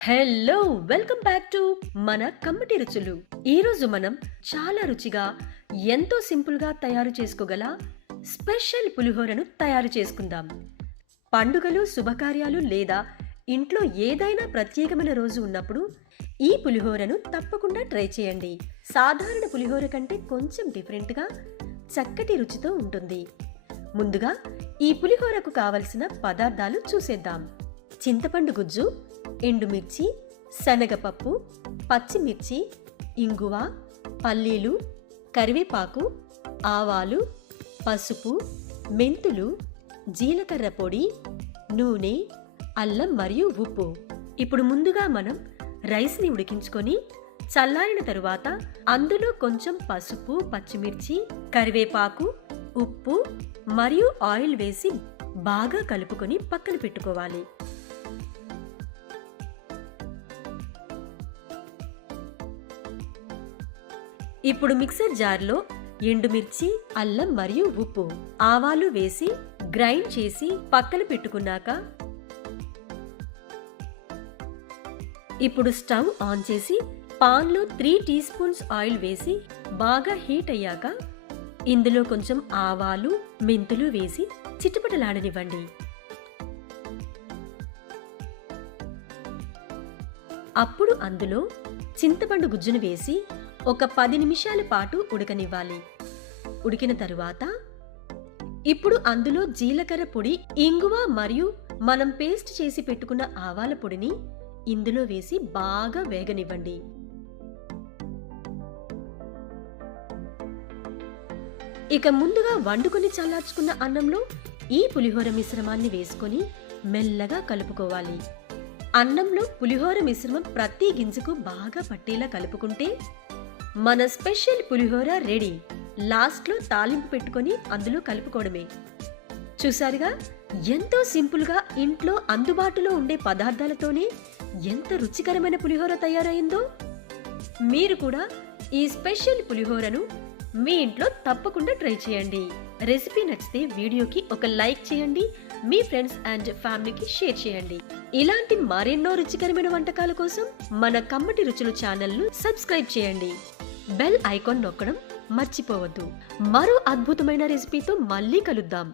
Hello welcome back to మన కమ్మటి రుచులు. ఈరోజు మనం చాలా రుచిగా ఎంతో సింపుల్ గా తయారు చేసుకోగల స్పెషల్ పులిహోరను తయారు చేసుకుందాం. పండుగలు, శుభకార్యాలు లేదా ఇంట్లో ఏదైనా ప్రత్యేకమైన రోజు ఉన్నప్పుడు ఈ పులిహోరను తప్పకుండా ట్రై చేయండి. సాధారణ పులిహోర కంటే కొంచెం డిఫరెంట్గా చక్కటి రుచితో ఉంటుంది. ముందుగా ఈ పులిహోరకు కావలసిన పదార్థాలు చూసేద్దాం. చింతపండు గుజ్జు, ఎండుమిర్చి, శనగపప్పు, పచ్చిమిర్చి, ఇంగువ, పల్లీలు, కరివేపాకు, ఆవాలు, పసుపు, మెంతులు, జీలకర్ర పొడి, నూనె, అల్లం మరియు ఉప్పు. ఇప్పుడు ముందుగా మనం రైస్ని ఉడికించుకొని చల్లారిన తరువాత అందులో కొంచెం పసుపు, పచ్చిమిర్చి, కరివేపాకు, ఉప్పు మరియు ఆయిల్ వేసి బాగా కలుపుకొని పక్కన పెట్టుకోవాలి. ఇప్పుడు మిక్సర్ జార్లో ఎండుమిర్చి, అల్లం మరియు ఉప్పు, ఆవాలు వేసి గ్రైండ్ చేసి పక్కన పెట్టుకున్నాక ఇప్పుడు స్టవ్ ఆన్ చేసి పాన్లో 3 టీ స్పూన్స్ ఆయిల్ వేసి బాగా హీట్ అయ్యాక ఇందులో కొంచెం ఆవాలు, మెంతులు వేసి చిటపటలాడనివ్వండి. అప్పుడు అందులో చింతపండు గుజ్జును వేసి ఒక 10 నిమిషాల పాటు ఉడకనివ్వాలి. ఉడికిన తరువాత ఇప్పుడు అందులో జీలకర్ర పొడి, ఇంగువ మరియు మనం పేస్ట్ చేసి పెట్టుకున్న ఆవాల పొడిని ఇందులో వేసి బాగా వేగనివ్వండి. ఇక ముందుగా వండుకొని చల్లార్చుకున్న అన్నంలో ఈ పులిహోర మిశ్రమాన్ని వేసుకొని మెల్లగా కలుపుకోవాలి. అన్నంలో పులిహోర మిశ్రమం ప్రతి గింజకు బాగా పట్టేలా కలుపుకుంటే మన స్పెషల్ పులిహోర రెడీ. లాస్ట్లో తాలింపు పెట్టుకొని అందులో కలుపుకోవడమే. చూసారుగా, ఎంతో సింపుల్గా ఇంట్లో అందుబాటులో ఉండే పదార్థాలతోనే ఎంత రుచికరమైన పులిహోర తయారైందో. మీరు కూడా ఈ స్పెషల్ పులిహోరను మీ ఇంట్లో తప్పకుండా ట్రై చేయండి. రెసిపీ నచ్చితే వీడియోకి ఒక లైక్ చేయండి, మీ ఫ్రెండ్స్ అండ్ ఫ్యామిలీకి షేర్ చేయండి. ఇలాంటి మరెన్నో రుచికరమైన వంటకాల కోసం మన కమ్మటి రుచులు ఛానల్ను సబ్స్క్రైబ్ చేయండి. బెల్ ఐకాన్ నొక్కడం మర్చిపోవద్దు. మరో అద్భుతమైన రెసిపీతో మళ్ళీ కలుద్దాం.